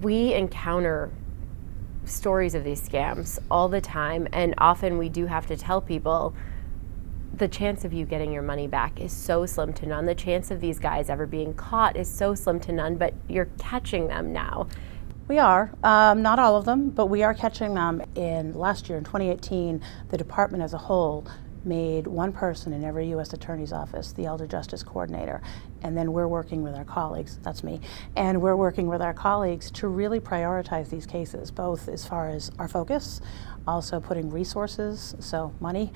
We encounter stories of these scams all the time, and often we do have to tell people the chance of you getting your money back is so slim to none. The chance of these guys ever being caught is so slim to none, but you're catching them now. We are, not all of them, but we are catching them. Last year, in 2018, the department as a whole made one person in every U.S. Attorney's Office the Elder Justice Coordinator. And then we're working with our colleagues, that's me, and we're working with our colleagues to really prioritize these cases, both as far as our focus, also putting resources, so money,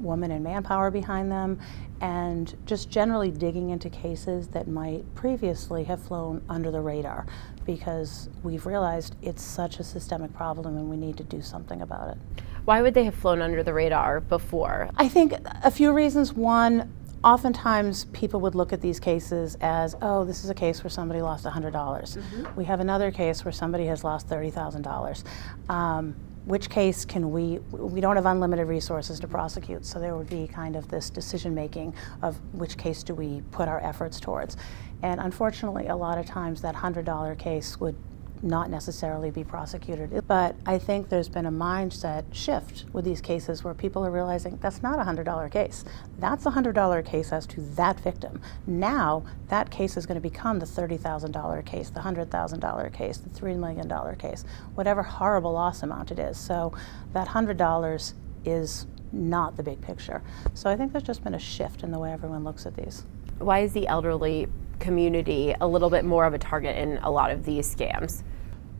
woman and manpower behind them, and just generally digging into cases that might previously have flown under the radar, because we've realized it's such a systemic problem and we need to do something about it. Why would they have flown under the radar before? I think a few reasons. One, oftentimes people would look at these cases as, oh, this is a case where somebody lost $100. Mm-hmm. We have another case where somebody has lost $30,000. Which case can we don't have unlimited resources to prosecute, so there would be kind of this decision making of which case do we put our efforts towards. And unfortunately, a lot of times that $100 case would not necessarily be prosecuted. But I think there's been a mindset shift with these cases where people are realizing that's not a $100 case. That's a $100 case as to that victim. Now that case is going to become the $30,000 case, the $100,000 case, the $3 million case, whatever horrible loss amount it is. So that $100 is not the big picture. So I think there's just been a shift in the way everyone looks at these. Why is the elderly community a little bit more of a target in a lot of these scams?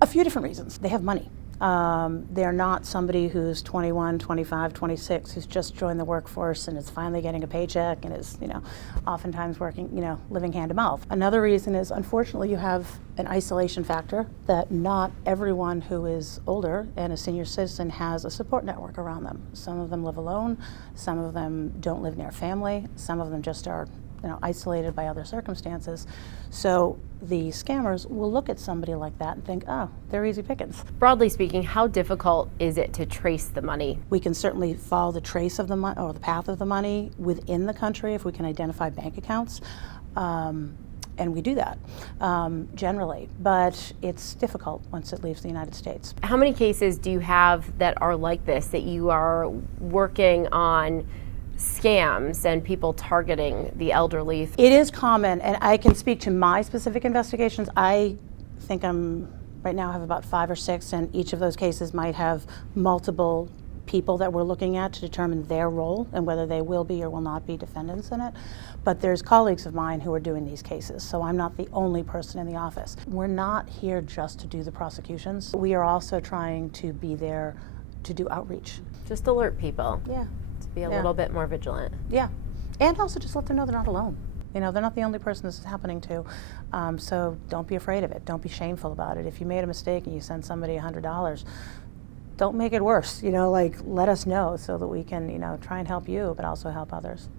A few different reasons. They have money. They're not somebody who's 21, 25, 26, who's just joined the workforce and is finally getting a paycheck and is, oftentimes working, living hand to mouth. Another reason is, unfortunately, you have an isolation factor that not everyone who is older and a senior citizen has a support network around them. Some of them live alone, some of them don't live near family, some of them just are isolated by other circumstances. So the scammers will look at somebody like that and think, oh, they're easy pickings. Broadly speaking, how difficult is it to trace the money? We can certainly follow the trace of the money or the path of the money within the country if we can identify bank accounts. And we do that generally, but it's difficult once it leaves the United States. How many cases do you have that are like this, that you are working on scams and people targeting the elderly? It is common, and I can speak to my specific investigations. I think right now have about 5 or 6, and each of those cases might have multiple people that we're looking at to determine their role and whether they will be or will not be defendants in it. But there's colleagues of mine who are doing these cases, so I'm not the only person in the office. We're not here just to do the prosecutions. We are also trying to be there to do outreach. Just alert people. Yeah. Be a little bit more vigilant. Yeah, and also just let them know they're not alone. They're not the only person this is happening to, so don't be afraid of it. Don't be shameful about it. If you made a mistake and you send somebody $100, don't make it worse. Let us know so that we can, try and help you, but also help others.